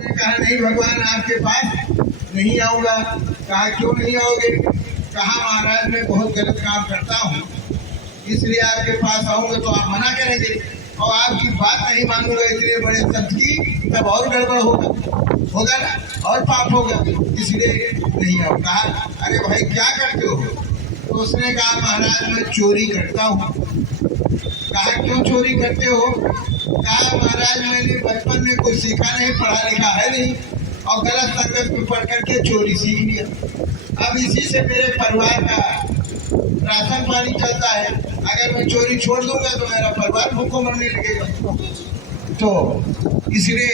कहा नहीं भगवान आपके पास नहीं आऊंगा। कहा क्यों नहीं आओगे? कहा महाराज मैं बहुत गलत काम करता हूँ, इसलिए आपके पास आऊंगा तो आप मना करेंगे और आपकी बात नहीं मानूंगा इतने बड़े संत की, तब और गड़बड़ होगा ना, और पाप होगा, इसलिए नहीं आओ। कहा अरे भाई क्या करते हो? तो उसने कहा महाराज मैं चोरी करता हूँ। कहा क्यों चोरी करते हो? कहा महाराज मैंने बचपन में कुछ सीखा नहीं, पढ़ा लिखा है नहीं और गलत संगत में पढ़ करके चोरी सीख लिया। अब इसी से मेरे परिवार का राशन पानी चलता है। अगर मैं चोरी छोड़ दूंगा तो मेरा परिवार भूखों मरने लगेगा, तो इसलिए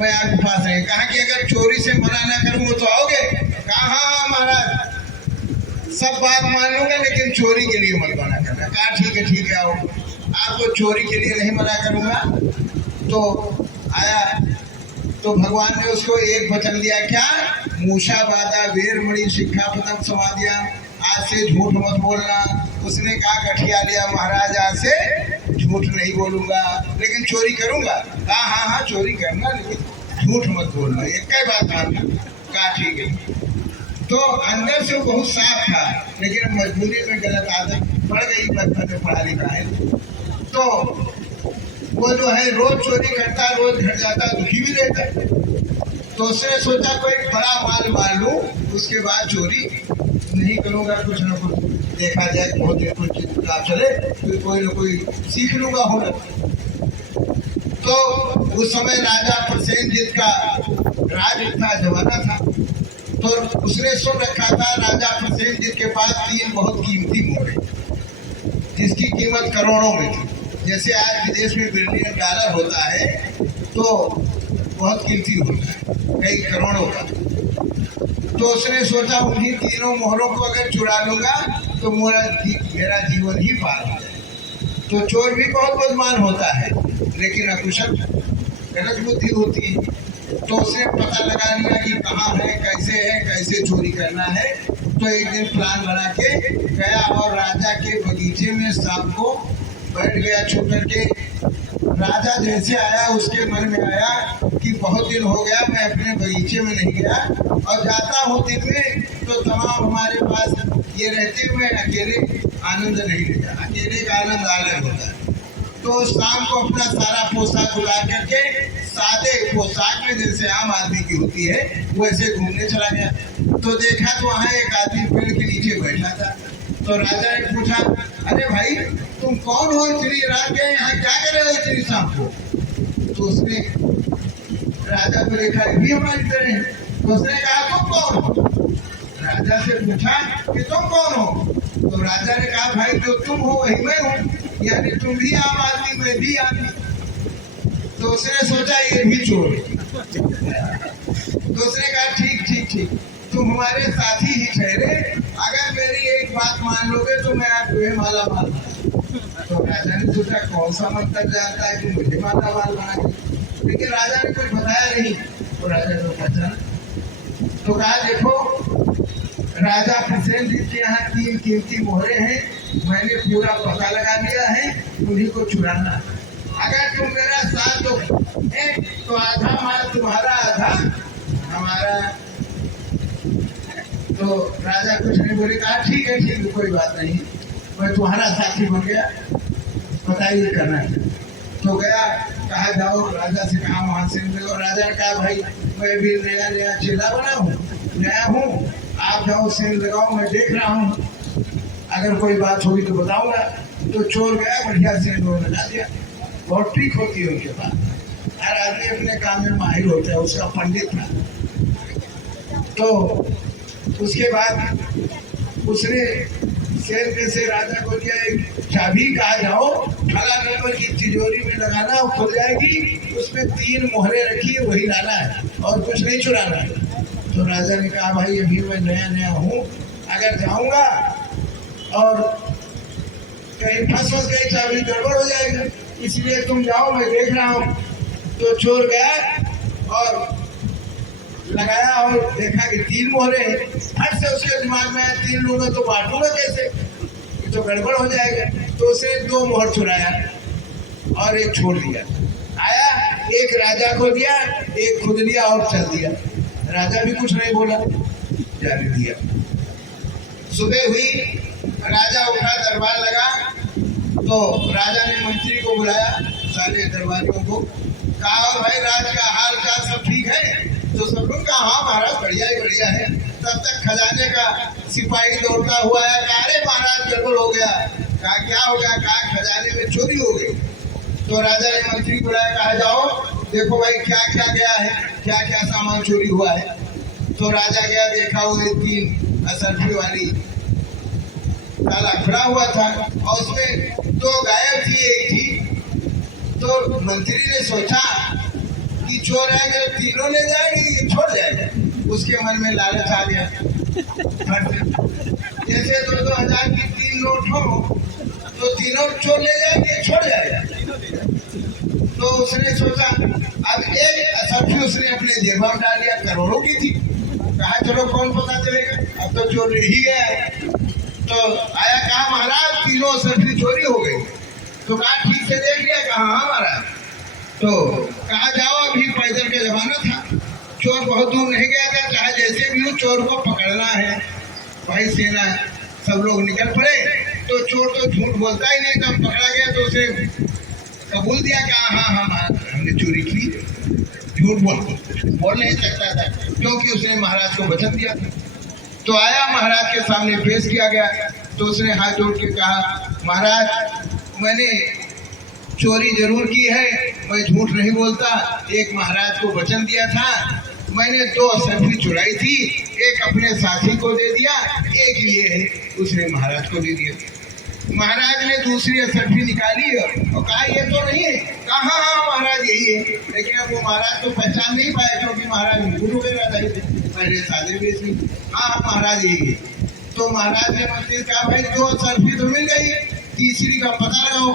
मैं आपके पास है। कहा कि अगर चोरी से मना ना करूंगा तो आओगे? कहा हाँ महाराज सब बात मान लूंगा, लेकिन चोरी के लिए मत मना करना। कहा ठीक है आओ, आपको चोरी के लिए नहीं मना करूंगा। तो आया तो भगवान ने उसको एक वचन दिया, क्या? मूषा बाधा वीरमणि शिक्षापदम समाधिया, आज से झूठ मत बोलना। उसने कहा गठिया लिया महाराज, आज से झूठ नहीं बोलूंगा लेकिन चोरी करूंगा। कहा हाँ चोरी करना लेकिन झूठ मत बोलना, एक ही बात मानना। कहा ठीक है। तो अंदर से बहुत साफ था, लेकिन मजबूरी में गलत आदत पड़ गई, बचपन में पढ़ा लिखा है। तो वो जो है रोज चोरी करता, रोज घर जाता, दुखी भी रहता। तो उसने सोचा कोई बड़ा माल मार लूं, उसके बाद चोरी नहीं करूंगा, कुछ न कुछ देखा जाए, बहुत देर कुछ काम चले तो कोई न कोई सीख लूंगा हुनर। तो उस समय राजा प्रसेनजीत का राज था, जमाना था। तो उसने सुन रखा था राजा प्रसेनजीत के पास 3 बहुत कीमती मोहरे, जिसकी कीमत करोड़ों में थी। जैसे आज विदेश में बिलियन डॉलर होता है तो बहुत कीमती होता है, कई करोड़ों का। तो उसने सोचा उन्हीं 3 मोहरों को अगर चुरा लूंगा तो मेरा जीवन ही पार हो जाए। तो चोर भी बहुत बुद्धिमान होता है, लेकिन अकुशल गलत बुद्धि होती है। तो उसने पता लगा लिया कि कहाँ है, कैसे चोरी करना है। तो एक दिन प्लान बना के गया और राजा के बगीचे में शाम को बैठ गया छुप करके। राजा जैसे आया उसके मन में आया कि बहुत दिन हो गया मैं अपने बगीचे में नहीं गया, और जाता हूँ दिन में तो तमाम हमारे पास ये रहते हुए अकेले आनंद नहीं लेता, अकेले का आनंद अलग होता है। तो शाम को अपना सारा पोशाक उतार करके सादे पोशाक में जैसे आम आदमी की होती है वैसे घूमने चला गया। तो देखा तो वहाँ एक आदमी पेड़ के नीचे बैठा था। तो राजा ने पूछा, अरे भाई तुम कौन हो, इतनी रात के यहाँ क्या कर रहे हो इतनी शाम को? तो उसने राजा को देखा, भी हमारी तरह है। तो उसने कहा तुम कौन हो? राजा से पूछा कि तुम कौन हो? तो राजा ने कहा भाई जो तुम हो वही मैं हूँ, यानी तुम भी आम आदमी मैं भी आदमी। तो उसने सोचा ये भी चोर है। तो उसने कहा ठीक तुम हमारे साथी ही ठहरे, अगर मेरी एक बात मान लोगे तो मैं आपको माला माल बना। तो राजा ने सोचा कौन सा मंत्र जानता है कि मुझे माला माल बना, लेकिन राजा ने कुछ बताया नहीं। तो राजा को पहचाना। तो कहा देखो राजा प्रसेनजीत के यहाँ 3 कीमती मोहरे हैं, मैंने पूरा पता लगा लिया है, उन्हीं को चुराना है। अगर तुम मेरा साथ दो तो आधा माल तुम्हारा, आधा हमारा। तो राजा कुछ नहीं बोले। कहा ठीक है कोई बात नहीं, मैं तुम्हारा साथी बन गया, बताइए करना है। तो गया, कहा जाओ, राजा से कहा वहां से मिलो। राजा ने कहा भाई मैं भी नया चेला बना हूँ, नया हूँ, आप जाओ सेल लगाओ, मैं देख रहा हूँ, अगर कोई बात होगी तो बताऊंगा। तो चोर गया, बढ़िया सेल लगा दिया। बहुत ट्रिक होती है उनके पास, हर आदमी अपने काम में माहिर होता है, उसका पंडित था। तो उसके बाद उसने सेल पे से राजा को दिया एक चाबी, कहा जाओ फला नंबर की तिजोरी में लगाना, खुल जाएगी, उसमें 3 मोहरे रखी है वही लाना है और कुछ नहीं चुराना है। तो राजा ने कहा भाई अभी मैं नया हूँ, अगर जाऊंगा और कहीं फंस गई चाबी गड़बड़ हो जाएगा, इसलिए तुम जाओ मैं देख रहा हूँ। तो चोर गया और लगाया और देखा कि 3 मोहरे हैं। फट से उसके दिमाग में 3 लूंगा तो बांटूंगा कैसे, ये तो गड़बड़ हो जाएगा। तो उसे 2 मोहर चुराया और एक छोड़ दिया। आया एक राजा को दिया, एक खुद लिया और चल दिया। राजा भी कुछ नहीं बोला, जाने दिया। सुबह हुई, राजा उठा, दरबार लगा, तो राजा ने मंत्री को बुलाया, सारे दरबारियों को, कहा और भाई राज का हाल चाल सब ठीक है? तो सब लोग कहा हाँ महाराज बढ़िया ही बढ़िया है। तब तक खजाने का सिपाही दौड़ता हुआ आया, कहा अरे महाराज गड़बड़ हो गया। कहा क्या हो गया? कहा खजाने में चोरी हो गई। तो राजा ने मंत्री बुलाया, कहा जाओ देखो भाई क्या क्या गया है, क्या क्या सामान चोरी हुआ है। तो राजा गया, देखा वो 3 असरफी वाली ताला खुला हुआ था और उसमें 2 गायब थी, एक थी। तो मंत्री ने सोचा कि चोर है, अगर तीनों ले जाएंगे ये छोड़ जाएगा। उसके मन में लालच आ गया। जैसे 2-2 हजार की 3 नोट हो तो तीनों चोर ले जाएंगे, छोड़ जाएगा। तो उसने सोचा, अब एक असरफी उसने अपने जेब में डाल लिया, करोड़ों की थी। कहा चलो कौन पता चलेगा, अब तो चोर रह ही गया है। तो आया, कहा महाराज तीनों असरफी चोरी हो गई। तो कहा ठीक से देख लिया? कहा हाँ महाराज। तो कहा जाओ, अभी पैदल का जमाना था, चोर बहुत दूर नहीं गया था, चाहे जैसे भी हो चोर को पकड़ना है। भाई सेना सब लोग निकल पड़े। तो चोर तो झूठ बोलता ही नहीं, तब पकड़ा गया तो उसे कबूल दिया कि हाँ हमने चोरी की। झूठ बोल नहीं सकता था क्योंकि उसने महाराज को वचन दिया। तो आया, महाराज के सामने पेश किया गया। तो उसने हाथ जोड़ के कहा, महाराज मैंने चोरी जरूर की है, मैं झूठ नहीं बोलता। एक महाराज को वचन दिया था, मैंने 2 असरफी चुराई थी, एक अपने साथी को दे दिया, एक ये है, उसने महाराज को दे दिया। महाराज ने दूसरी असरफी निकाली और कहा ये तो नहीं है। कहा हाँ महाराज यही है। लेकिन अब वो महाराज तो पहचान नहीं पाए क्योंकि महाराज गुरु के राजा थे, पहले सादे बेच नहीं। हाँ महाराज यही है। तो महाराज ने मंत्री से कहा भाई 2 असरफी तो मिल गई, तीसरी का पता लगाओ।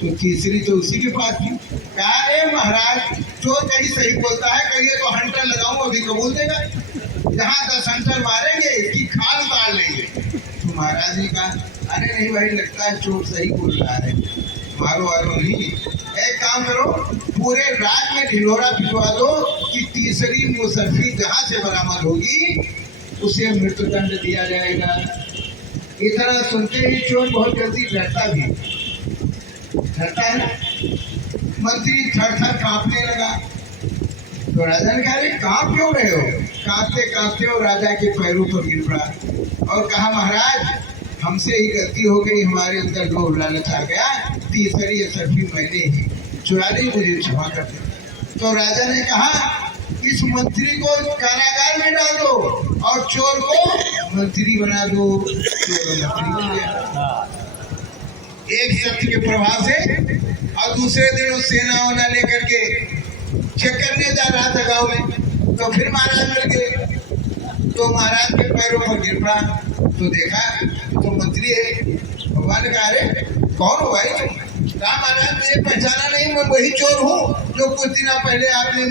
तो तीसरी तो उसी के पास थी। कहा अरे महाराज चोर कहीं सही बोलता है, कहिए तो हंटर लगाऊं, अभी कबूल देगा। जहाँ 10 हंटर मारेंगे इसकी खाल उतार लेंगे। तो महाराज ने कहा अरे नहीं भाई, लगता है चोर सही बोल रहा है, मारो नहीं। एक काम करो, पूरे रात में ढिंढोरा पिटवा दो कि तीसरी मुसरफी जहाँ से बरामद होगी उसे मृत्युदंड दिया जाएगा। इतना सुनते ही चोर बहुत जल्दी डरता है। मंत्री थर कांपने लगा। तो राजा ने कहा अरे कांप क्यों रहे हो? कांपते कांपते वो राजा के पैरों पर गिर पड़ा और कहा महाराज हमसे ही गलती हो गई, हमारे अंदर लोभ लालच आ गया, तीसरी असरफी मैंने ही चुरा ली, मुझे क्षमा कर दो। तो राजा ने कहा इस मंत्री को कारागार में डाल दो और चोर को मंत्री बना दो। चोर मंत्री बन गया एक सत्य के प्रभाव से। और दूसरे दिन उस सेना वोना लेकर के चेक करने जा रहा था गाँव में, तो फिर महाराज मिल गए। तो महाराज के पैरों पर गिर पड़ा। तो देखा तो मंत्री है। भगवान ने कहा अरे कौन हो भाई? कहा महाराज मुझे पहचाना नहीं, मैं वही चोर हूँ जो कुछ दिन पहले आपने